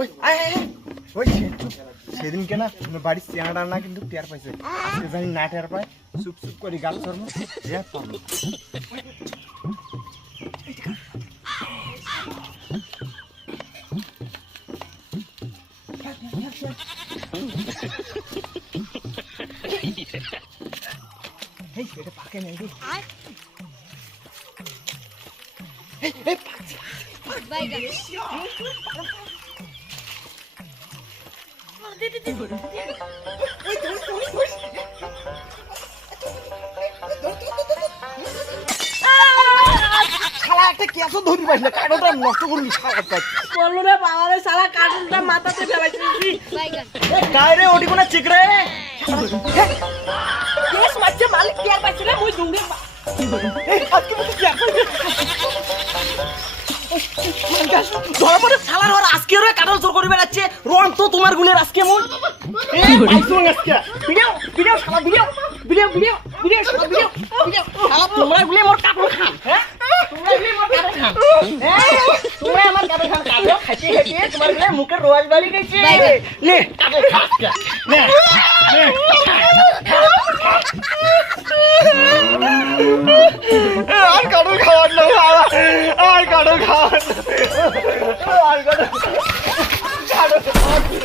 ওই ওই সেদিনকে না বাড়ির চেনাটা না কিন্তু টের পাইছে, আজকে জানি না টের পায়, চুপ চুপ করে গাল চর্ম পারবো। এটা পাকে নেই একটা কেসও ধরি পাইস না, কাঠটা নষ্ট করলি বললো রে বাবা রে শালা কার্টুনটা মাথাতে ফেলাইছিস গায়ে ওটি কোনা চিক রে কেস মারছে মালিক কি আর পাইছে রে মুই দুঙ্গে আজকে মতো কি আর ধরা পড়ে শালার ওর আজকে রে কাটল চোর করে বেড়াচ্ছে রং তো তোমার গুণের আজকে মন ভিডিও ভিডিও শালা ভিডিও ভিডিও ভিডিও ভিডিও শালা ভিডিও ভিডিও শালা তোমরা গুলি মোর কাটল খান হ্যাঁ তোমরা গুলি মোর কাটল খান তোমরা আমার কাটল খান কাটল খাইতে খাইতে তোমার গুলি মুখে রোয়াজ বাড়ি গেছে নে কাটল খা নে নে আর কাটল খাওয়ার না, আর কাটল খাওয়ার না, আর কাটল